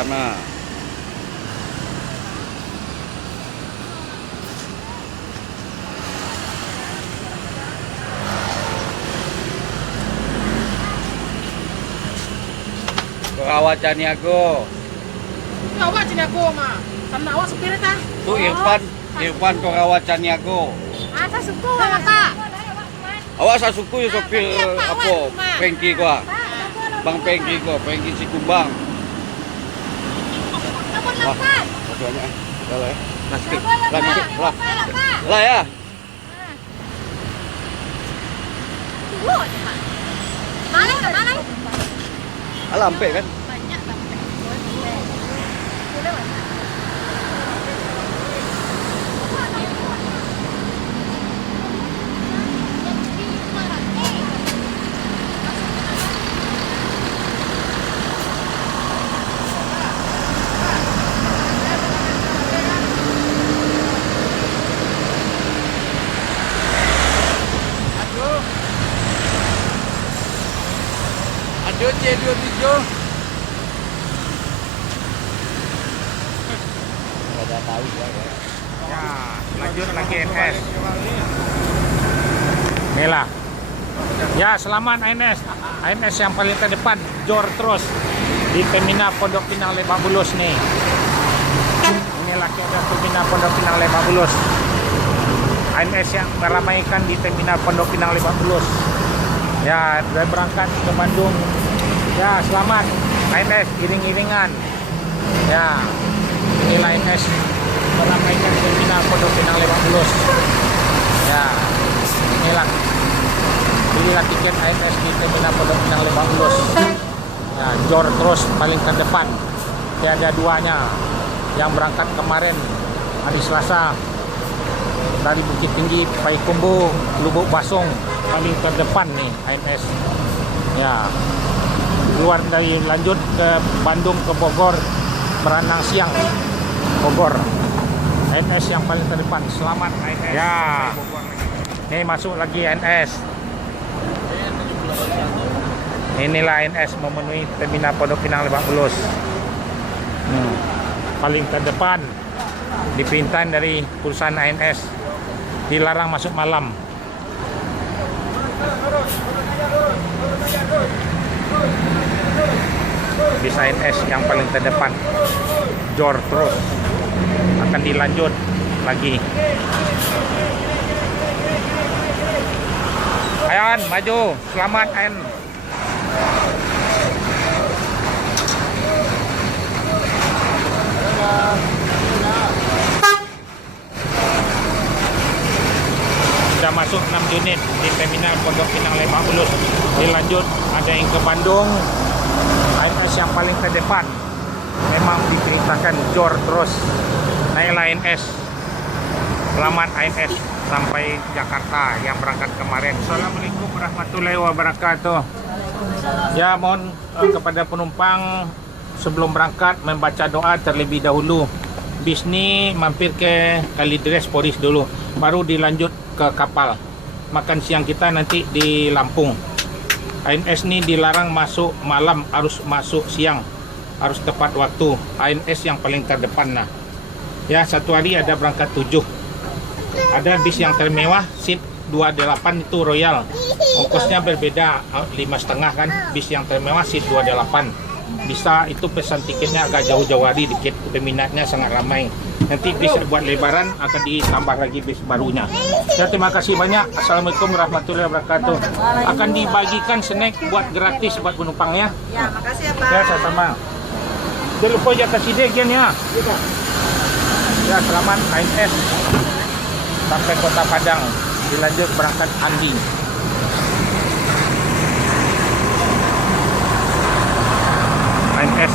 sana. Awak Caniago. Awak Caniago mah. Sama awak supir ta? Tu Irfan Korawat Caniago. Ah, saya suku sama Kak. Awak sasuku ya sopir apa? Pengki gua. Bang Pengki gua, Pengki si Kumbang. Wah, maksudnya. Lah ya. Plastik. Lah ya. Mana? Alampe kan? Banyak sampai. Ada C27. Ada tahu ya. Ya, lanjut lagi NS. Inilah. Ya, selamat ANS. ANS yang paling terdepan, jor terus di terminal Pondok Pinang Lebak Bulus nih. Inilah keadaan terminal Pondok Pinang Lebak Bulus. ANS yang meramaikan di terminal Pondok Pinang Lebak Bulus. Ya, sudah berangkat ke Bandung. Ya, selamat ANS iring-iringan. Ya, inilah ANS meramaikan terminal Pondok Pinang Lebak Bulus. Ya, inilah. Belilah tiket ANS di terminal Pondok Pinang Lebak Bulus. Ya, jor terus paling terdepan. Tiada duanya. Yang berangkat kemarin hari Selasa dari Bukit Tinggi, Payakumbuh, Lubuk Basung, paling terdepan nih ANS. Ya, keluar dari lanjut ke Bandung, ke Bogor, berenang siang Bogor. ANS yang paling terdepan. Selamat ANS. Ya, ini masuk lagi ANS. Inilah ANS memenuhi terminal Pondok Pinang Lebak Bulus. Paling terdepan. Diperintah dari perusahaan ANS. Dilarang masuk malam. Bis ANS yang paling terdepan. Jor terus. Akan dilanjut lagi. Ayan, maju. Selamat AN. Sudah masuk 6 unit di terminal Pondok Pinang Lebak Bulus. Dilanjut ada yang ke Bandung. ANS yang paling terdepan. Memang diperintahkan jor terus. Naiklah ANS. Selamat ANS sampai Jakarta yang berangkat kemarin. Assalamualaikum warahmatullahi wabarakatuh. Ya, mohon kepada penumpang sebelum berangkat membaca doa terlebih dahulu. Bis ni mampir ke Kalideres Polis dulu, baru dilanjut ke kapal. Makan siang kita nanti di Lampung. ANS ni dilarang masuk malam, harus masuk siang, harus tepat waktu. ANS yang paling terdepan nah. Ya, satu hari ada berangkat 7. Ada bis yang termewah, seat 28 itu Royal. Ongkosnya berbeda, 5,5 kan. Bis yang termewah seat 28. Bisa itu pesan tiketnya agak jauh-jauh hari dikit, peminatnya sangat ramai. Nanti bis buat lebaran akan ditambah lagi bis barunya. Ya, terima kasih banyak. Assalamualaikum warahmatullahi wabarakatuh. Akan dibagikan snack buat gratis buat penumpang ya. Ya, makasih ya Pak. Ya, sama-sama. Jangan lupa jaga sidegan ya. Ya, selamat ANS sampai Kota Padang. Dilanjut berangkat Andi. ANS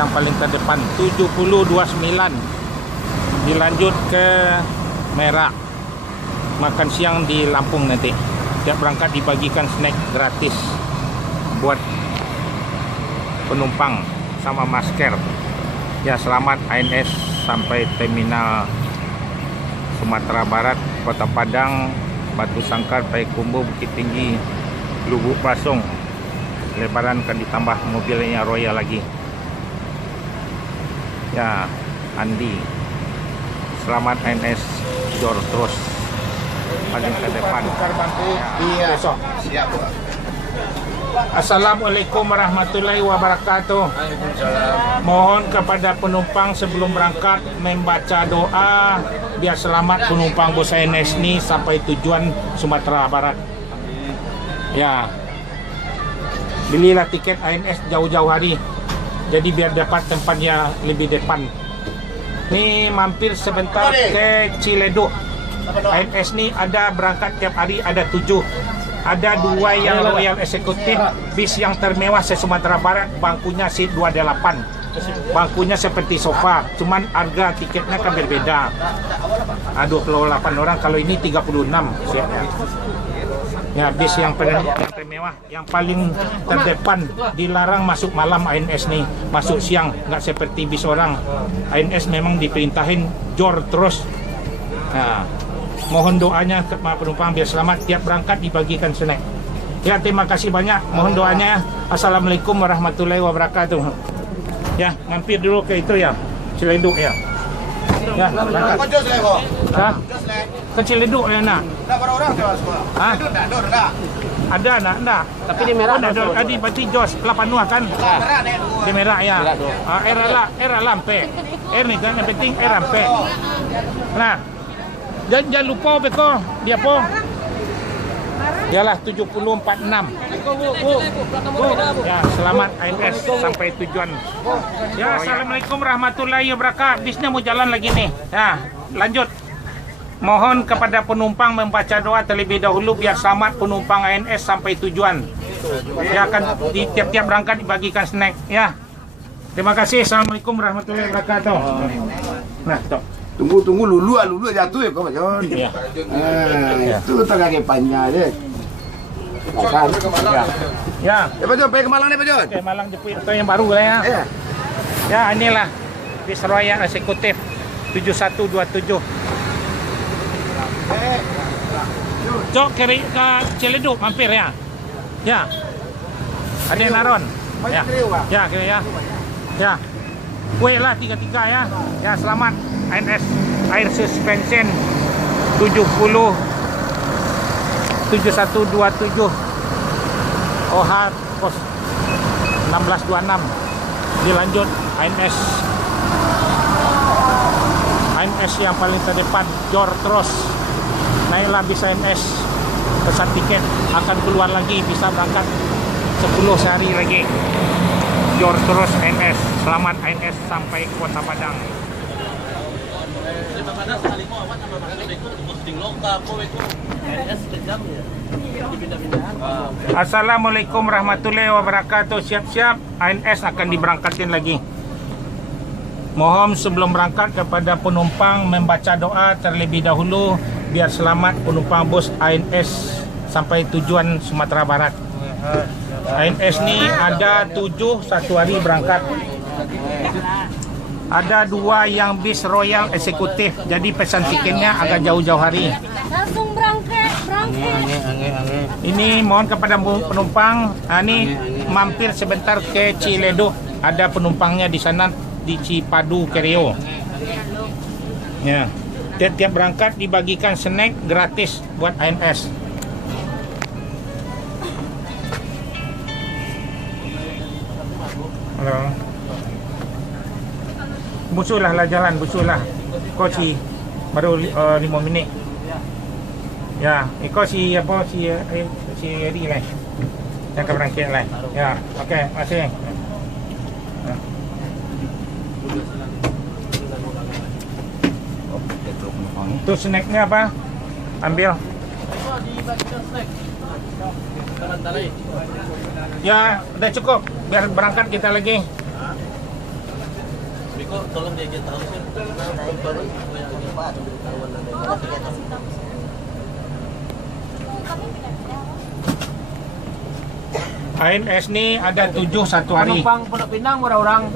yang paling terdepan 7029. Dilanjut ke Merak. Makan siang di Lampung nanti. Tiap berangkat dibagikan snack gratis buat penumpang sama masker. Ya, selamat ANS sampai terminal Sumatera Barat, Kota Padang, Batu Sangkar, Payakumbuh, Bukit Tinggi, Lubuk Basung. Lebaran akan ditambah mobilnya Royal lagi. Ya, Andi. Selamat ANS Jor terus paling ke depan. Tukar bangku besok. Siap, Pak. Assalamualaikum warahmatullahi wabarakatuh. Mohon kepada penumpang sebelum berangkat membaca doa biar selamat penumpang bus ANS ini sampai tujuan Sumatera Barat. Ya, belilah tiket ANS jauh-jauh hari, jadi biar dapat tempatnya lebih depan. Ini mampir sebentar ke Ciledug. ANS ini ada berangkat tiap hari, ada 7. Ada 2 yang Royal Executive, bis yang termewah se-Sumatera Barat, bangkunya seat 28. Bangkunya seperti sofa, cuman harga tiketnya kan berbeda. 28 orang, kalau ini 36 seatnya. Ya, bis yang termewah, yang paling terdepan, dilarang masuk malam ANS nih, masuk siang, nggak seperti bis orang. ANS memang diperintahin jor terus. Nah, mohon doanya ke penumpang biar selamat, tiap berangkat dibagikan snack. Ya, terima kasih banyak, mohon doanya. Assalamualaikum warahmatullahi wabarakatuh. Ya, mampir dulu ke itu ya, Ciledug ya. Ya, berangkat. Hah? Ke Ciledug ya nak? Berapa orang tuh semua? Hah? Ada nak? Enggak. Tapi di merah ada di berarti Jos Lapanua kan? Merah nih. Di merah ya. Era lampe. Ni kan yang penting era lampe. Nah, jangan lupa beko dia po. Dialah 7046. Ya, selamat ANS sampai tujuan. Ya, assalamualaikum warahmatullahi wabarakatuh. Bisnya mau jalan lagi nih. Ya, lanjut. Mohon kepada penumpang membaca doa terlebih dahulu biar selamat penumpang ANS sampai tujuan. Ya, akan di tiap-tiap berangkat dibagikan snack ya. Terima kasih. Assalamualaikum warahmatullahi wabarakatuh. Nah, tok. Tunggu lulu jatuh ya kau macam. Iya. Itu tak kaki panjang aja. Kan? Ya. Ya Pak Jon, pergi ke Malang nih Pak Jon. Oke, Malang Jepit itu yang baru lah ya. Iya. Ya, inilah bis Royal Executive 7127. Cok kiri ke Ciledug mampir ya. Ya. Ada yang naron. Ya. Ya, kira ya. Ya. Kue lah 33 ya. Ya, selamat ANS Air Suspension 7127 OH pos 1626 dilanjut ANS yang paling terdepan jor terus. Naiklah bis ANS, pesan tiket akan keluar lagi, bisa berangkat 10 sehari lagi. Jor terus ANS, selamat ANS sampai Kota Padang. Assalamualaikum warahmatullahi wabarakatuh. Siap-siap, ANS akan diberangkatin lagi. Mohon sebelum berangkat kepada penumpang membaca doa terlebih dahulu biar selamat penumpang bus ANS sampai tujuan Sumatera Barat. ANS ni ada 7 satu hari berangkat. Ada 2 yang bis Royal Executive, jadi pesan tiketnya agak jauh-jauh hari. Langsung berangkat. Ini mohon kepada penumpang, ini mampir sebentar ke Ciledug. Ada penumpangnya di sana di Cipadu Kereo. Ya, tiap-tiap berangkat dibagikan snack gratis buat ANS. Halo. Busulah lah jalan, busulah. Kau si baru 5 minit. Ya, kau si apa si Edi lah. Yang ke berangkat lah. Ya, okey, masih. Ya. Itu snacknya apa? Ambil. Ya, udah cukup. Biar berangkat kita lagi. Biko, tolong dia tahu sih. ANS ni ada 7 satu hari. Penumpang Pondok Pinang orang-orang.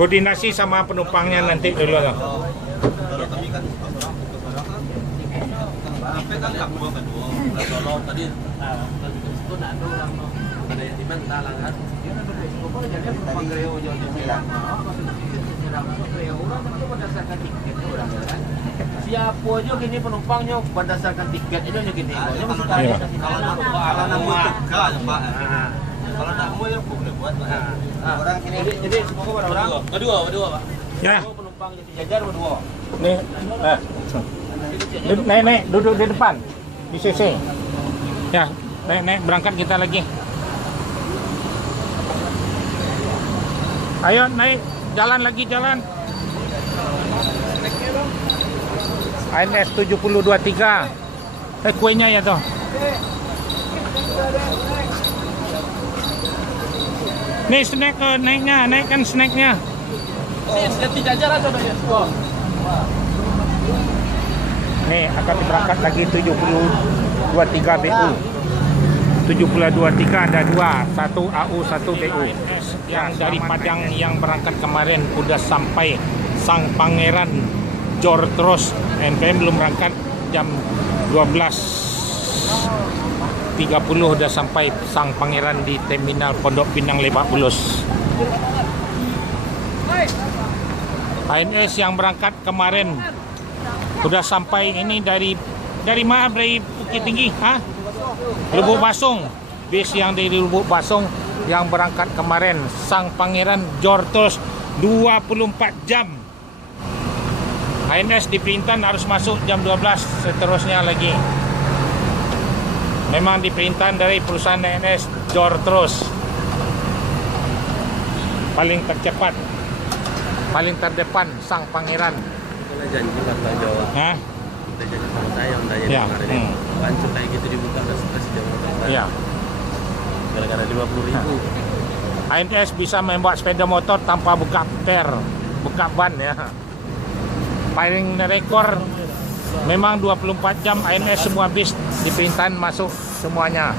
Koordinasi sama penumpangnya nanti dulu tuh. Siapa aja gini penumpangnya berdasarkan tiket aja gini. Iya. Kalau namu tega ya Pak. Kalau namu ya boleh buat Pak. Orang ini jadi semua orang berdua Pak. Ya. Penumpang jadi jajar berdua. Nih, naik, duduk di depan, di CC. Ya, naik, berangkat kita lagi. Ayo naik, jalan lagi, jalan. ANS 7023. Kuenya ya toh. Nih snack naiknya, naikkan snacknya. Ini jajar aja Pak. Nih akan berangkat lagi 7023 BU. 7023 ada 2, 1 AU 1 BU. Yang dari Padang yang berangkat kemarin udah sampai Sang Pangeran Jortros. NPM belum berangkat jam 12.30 udah sampai Sang Pangeran di terminal Pondok Pinang Lebak Bulus. ANS yang berangkat kemarin udah sampai ini dari Bukit Tinggi, Lubuk Basung. Bis yang dari Lubuk Basung yang berangkat kemarin Sang Pangeran Jortros 24 jam. ANS diperintah harus masuk jam 12 seterusnya lagi. Memang diperintah dari perusahaan ANS Jortros. Paling tercepat, paling terdepan Sang Pangeran. Kita janji kata Jawa. Hah? Kita janji sama saya yang tanya Ya, kemarin. Pancung kayak gitu dibuka udah stres jauh. Ya. Gara-gara 50.000. ANS bisa membawa sepeda motor tanpa buka buka ban ya. Paling rekor memang 24 jam ANS semua bis diperintah masuk semuanya.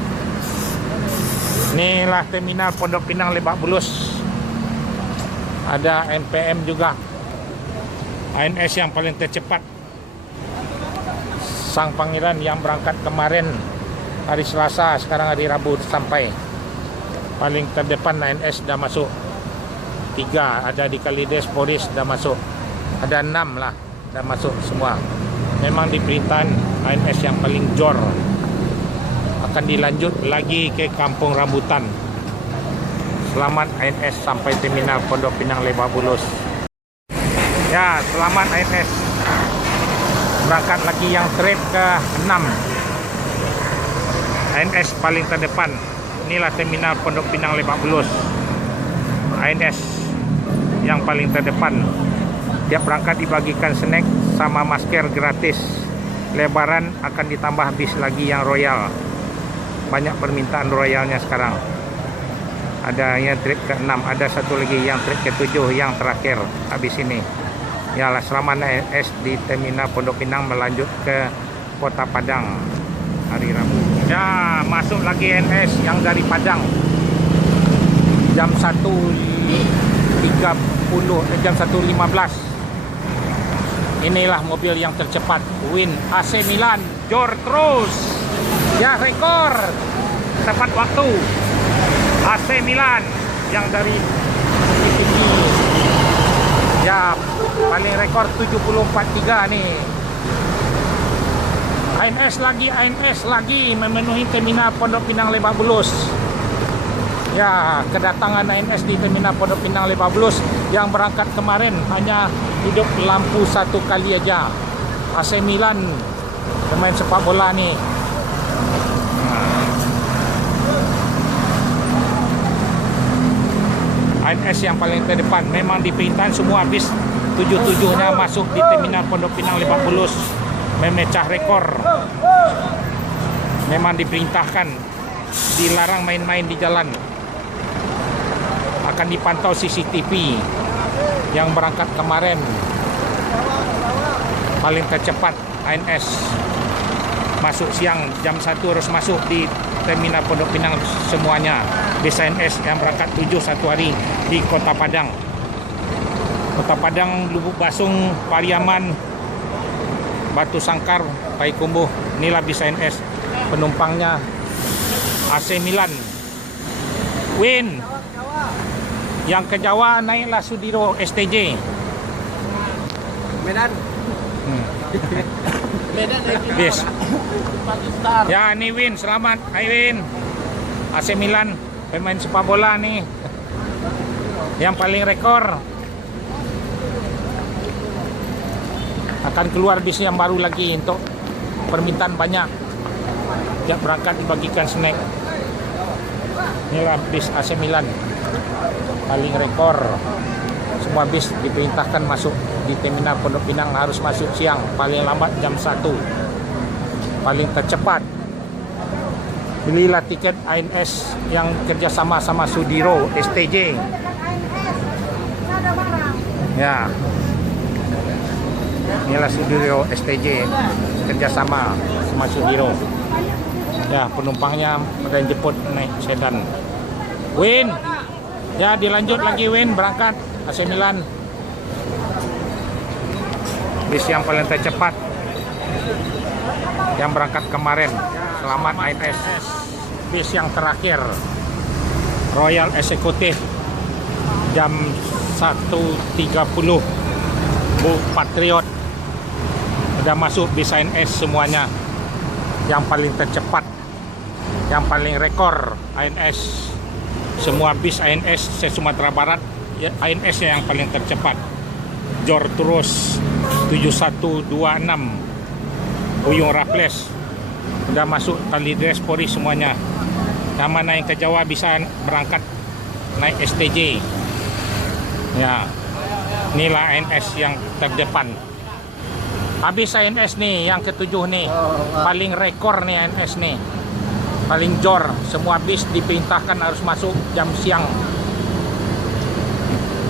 Inilah terminal Pondok Pinang Lebak Bulus. Ada NPM juga. ANS yang paling tercepat Sang Pangeran yang berangkat kemarin hari Selasa, sekarang hari Rabu sampai. Paling terdepan ANS dah masuk 3, ada di Kalides Polis dah masuk, ada 6 lah dah masuk semua. Memang diperintah ANS yang paling jor. Akan dilanjut lagi ke Kampung Rambutan. Selamat ANS sampai terminal Pondok Pinang Lebak Bulus. Ya, selamat ANS. Berangkat lagi yang trip ke-6. ANS paling terdepan. Inilah terminal Pondok Pinang Lebak Bulus. ANS yang paling terdepan. Tiap berangkat dibagikan snack sama masker gratis. Lebaran akan ditambah bis lagi yang royal. Banyak permintaan royalnya sekarang. Ada yang trip ke-6, ada satu lagi yang trip ke-7 yang terakhir habis ini. Yalah, selamat ANS di terminal Pondok Pinang melanjut ke Kota Padang hari Rabu. Ya, masuk lagi ANS yang dari Padang. Jam 1.30, jam 1.15. Inilah mobil yang tercepat, Win AC Milan Jortros. Ya, rekor tepat waktu. AC Milan yang dari Bukit Tinggi. Ya, paling rekor 74.3 nih. ANS lagi memenuhi terminal Pondok Pinang Lebak Bulus. Ya, kedatangan ANS di terminal Pondok Pinang Lebak Bulus yang berangkat kemarin hanya hidup lampu satu kali aja. AC Milan pemain sepak bola nih. ANS yang paling terdepan. Memang diperintah semua bis 77-nya masuk di terminal Pondok Pinang Lebak Bulus, memecah rekor. Memang diperintahkan, dilarang main-main di jalan. Akan dipantau CCTV yang berangkat kemarin. Paling tercepat ANS masuk siang jam 1 harus masuk di terminal Pondok Pinang semuanya. Bis ANS yang berangkat 7 satu hari di Kota Padang. Kota Padang, Lubuk Basung, Pariaman, Batu Sangkar, Payakumbuh. Inilah bis ANS. Penumpangnya AC Milan. Win. Yang ke Jawa naiklah Sudiro STJ. Medan. Medan lagi. Bis. Pakistan. Ya, ini Win, selamat. Hai Win. AC Milan, pemain sepak bola nih. Yang paling rekor. Akan keluar bis yang baru lagi untuk permintaan banyak. Sejak berangkat dibagikan snack. Inilah bis AC Milan. Paling rekor. Semua bis diperintahkan masuk di terminal Pondok Pinang harus masuk siang, paling lambat jam 1. Paling tercepat. Belilah tiket ANS yang kerjasama sama Sudiro STJ. Ya. Inilah Sudiro STJ kerjasama sama Sudiro. Ya, penumpangnya akan jemput naik sedan. Win. Ya, dilanjut lagi Win berangkat AC Milan. Bis yang paling tercepat yang berangkat kemarin. Selamat ANS. Bis yang terakhir Royal Executive jam 1.30. Bu Patriot sudah masuk bis ANS semuanya. Yang paling tercepat, yang paling rekor ANS. Semua bis ANS se-Sumatera Barat ya, ANS yang paling tercepat. Jor terus 7126 Uyung Raffles sudah masuk tali dress Polri semuanya. Yang mana yang ke Jawa bisa berangkat naik STJ. Ya, inilah ANS yang terdepan. Habis ANS nih yang ketujuh nih, paling rekor nih ANS nih, paling jor. Semua bis diperintahkan harus masuk jam siang.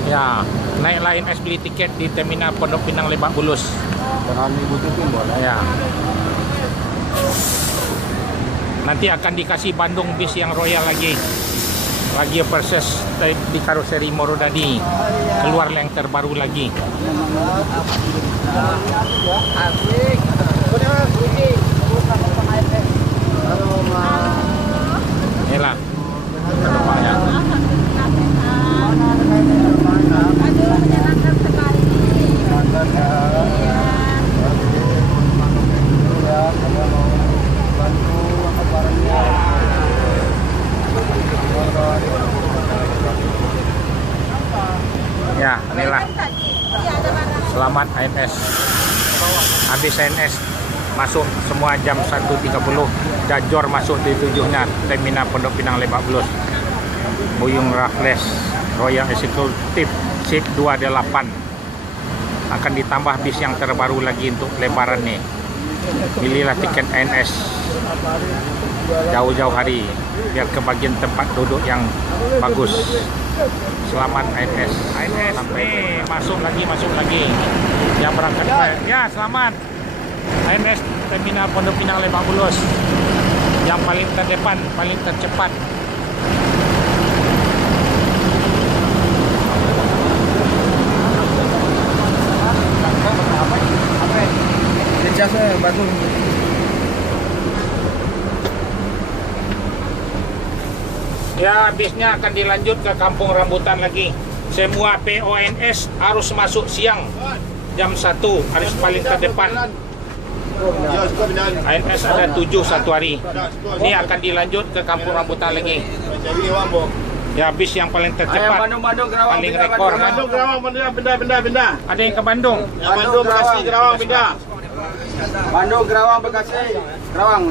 Ya, naiklah ANS beli tiket di terminal Pondok Pinang Lebak Bulus. Ya. Nanti akan dikasih Bandung bis yang royal lagi proses di karoseri Morodadi. Keluar yang terbaru lagi. Inilah penumpangnya. Ya, inilah. Selamat ANS. Habis ANS masuk semua jam 1.30. Jajor masuk di tujuhnya terminal Pondok Pinang Lebak Bulus. Uyung Raffles Royal Executive Shift 28. Akan ditambah bis yang terbaru lagi untuk lebaran nih. Pilihlah tiket ANS jauh-jauh hari biar kebagian tempat duduk yang bagus. Selamat ANS. ANS sampai masuk lagi yang berangkat. Ya, selamat ANS terminal Pondok Pinang Lebak Bulus. Yang paling terdepan, paling tercepat. Ya, bisnya akan dilanjut ke Kampung Rambutan lagi. Semua PONS harus masuk siang jam 1, harus paling terdepan. ANS ada 7 satu hari. Ini akan dilanjut ke Kampung Rambutan lagi. Ya, bis yang paling tercepat, paling rekor kan? Bandung, Kerawang, benda. Ada yang ke Bandung. Bandung, Bekasi, Kerawang, benda. Bandung, Kerawang, Bekasi, Kerawang.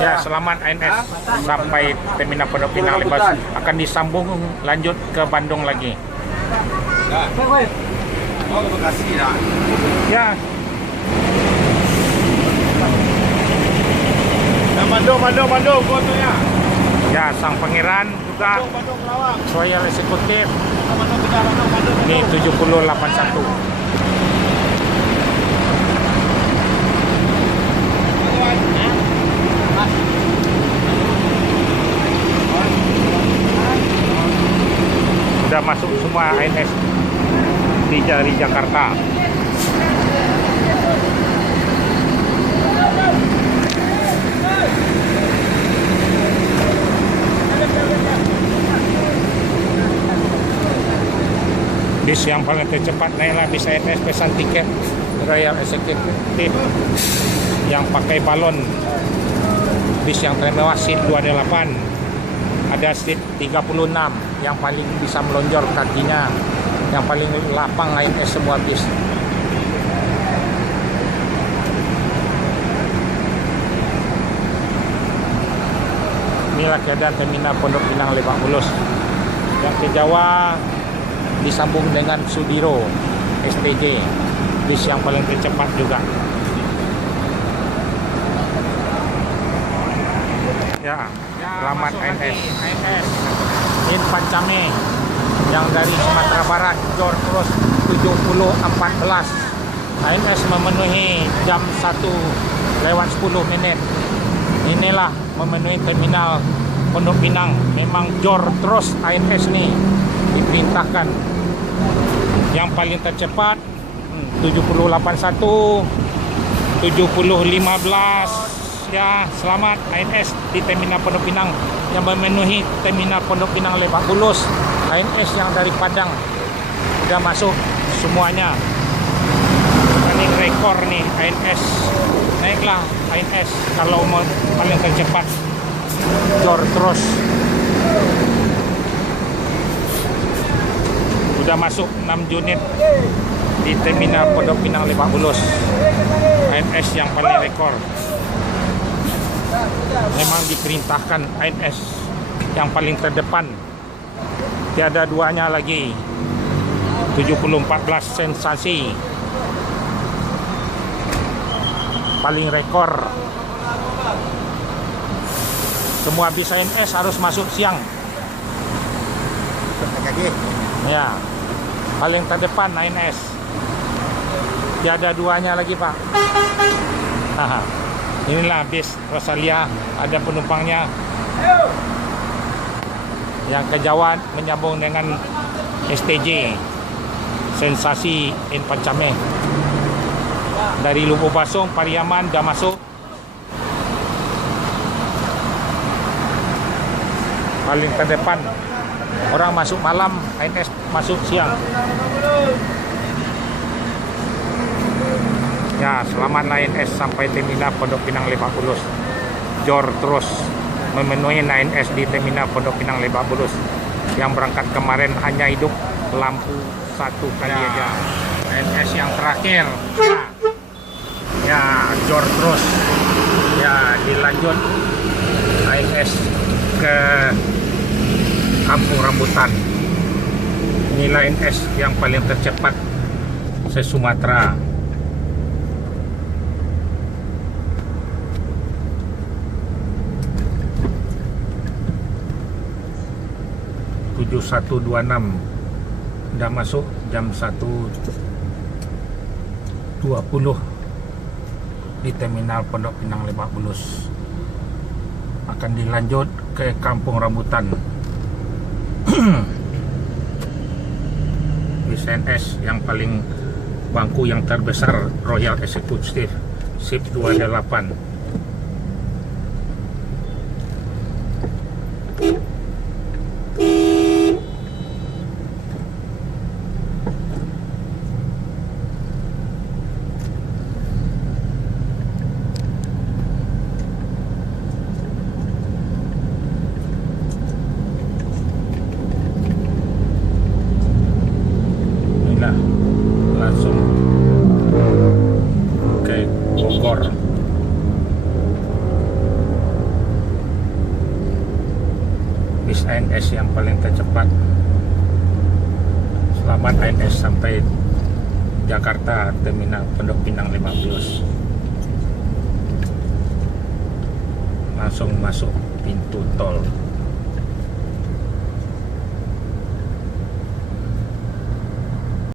Ya, selamat ANS sampai terminal Pondok Pinang Lebak. Akan disambung lanjut ke Bandung lagi. Oh, Bekasi lah. Ya, Bandung, fotonya. ya, Sang Pangeran juga Bandung, Kerawang. Royal Executive. Bandung, Bandung. Ini 7081. Sudah masuk semua ANS di Jakarta. Bis yang paling tercepat naiklah bis ANS pesan tiket Royal Executive yang pakai balon. Bis yang termewah seat 28, ada seat 36 yang paling bisa melonjor kakinya, yang paling lapang ANS semua bis. Inilah keadaan terminal Pondok Pinang Lebak Bulus. Yang ke Jawa disambung dengan Sudiro STJ, bis yang paling tercepat juga. Ya, selamat ANS. In Pancame yang dari Sumatera Barat, Jor terus 70.14. ANS memenuhi jam 1:10. Inilah memenuhi terminal Pondok Pinang. Memang jor terus ANS nih diperintahkan. Yang paling tercepat 70.81, 70.15. Ya, selamat ANS di terminal Pondok Pinang yang memenuhi terminal Pondok Pinang Lebak Bulus. ANS yang dari Padang sudah masuk semuanya. Ini rekor nih ANS. Naiklah ANS kalau mau paling tercepat. Jor terus. Sudah masuk 6 unit di terminal Pondok Pinang Lebak Bulus. ANS yang paling rekor. Memang diperintahkan ANS yang paling terdepan. Tiada duanya lagi. 70.14 sensasi. Paling rekor. Semua bis ANS harus masuk siang. Ya, paling terdepan ANS. Tiada duanya lagi, Pak. Inilah bis Rosalia, ada penumpangnya. Yang ke Jawa menyambung dengan STJ Sensasi in Pancame. Dari Lubuk Basong, Pariaman dah masuk. Paling terdepan. Orang masuk malam, ANS masuk siang. Ya, selamatlah ANS sampai terminal Pondok Pinang Lebak Bulus. Jor terus memenuhi ANS di terminal Pondok Pinang Lebak Bulus. Yang berangkat kemarin hanya hidup lampu satu kali aja. ANS yang terakhir. Ya, jor terus. Ya, dilanjut ANS ke Kampung Rambutan. Inilah ANS yang paling tercepat se-Sumatera. Sudah masuk jam 1:20 di terminal Pondok Pinang Lebak Bulus. Akan dilanjut ke Kampung Rambutan. Bis ANS yang paling bangku yang terbesar Royal Executive SIP 28. Langsung ke Bogor. Bis ANS yang paling tercepat. Selamat ANS sampai Jakarta, terminal Pondok Pinang Lebak Bulus. Langsung masuk pintu tol.